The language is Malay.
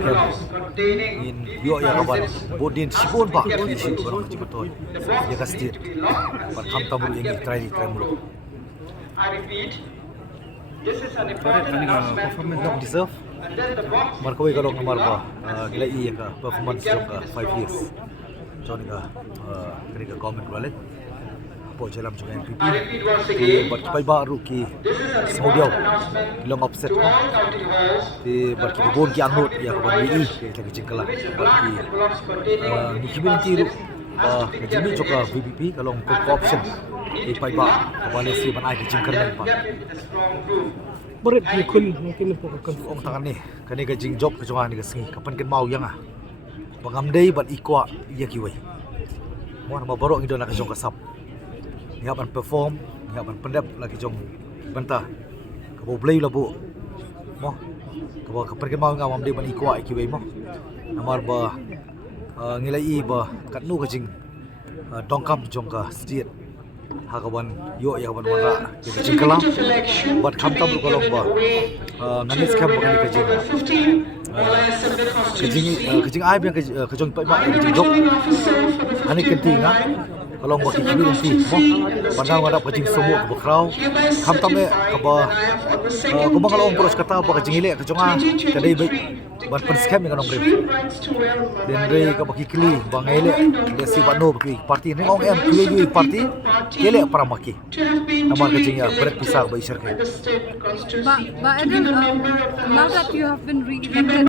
scam in yo ya kawan bodin sibon pak isi orang kecil betul dia kasih pak kam tamu ini try mulu not deserve markawai kalau nomor ba gila iya ka performance jongka 5 years Johnny ka kini ka comment wallet po jalan juga NPP di berkipai baru ki semudiau long offset mo di berkibun ki anut ya kawan ini kita kecingkala berki nikibil tiru jadi juga VPP kalau option di pai ba kawan si ban ai kecingkala pa berat mungkin bukan ong tangan ni kani ka jing job kejongan ni ka sengi kapan ken mau yang pangamdei ban ikwa iya kiwai mo na mabarok ngido na ka jong kasap niya ban perform niya ban pendap lagi jong banta ka bo blay labu mo ka bo kapan ken mau nga mamdei ban ikwa kiwai mo namar ba ngilai ba katnu ka jing dongkam jong ka street hakaban yo ya kaban wala ke jingkala bat khamta bu kolong ba nganis kam ba ka jing kejing ai biang kejong pai ba kejing jok ani kentinga kolong ba kiki binti mo padang ada kejing semua ba krau khamta me ka ba ko ba kalong poros kata ba kejing ile kejonga kadai bai ban pen scam ngan ongre den re ka ba kikli ba ngele de si ba no ki party ni ong em ki party kele para maki amar kejing ya berat pisah ba isar ke But Adam, now that you have been re-elected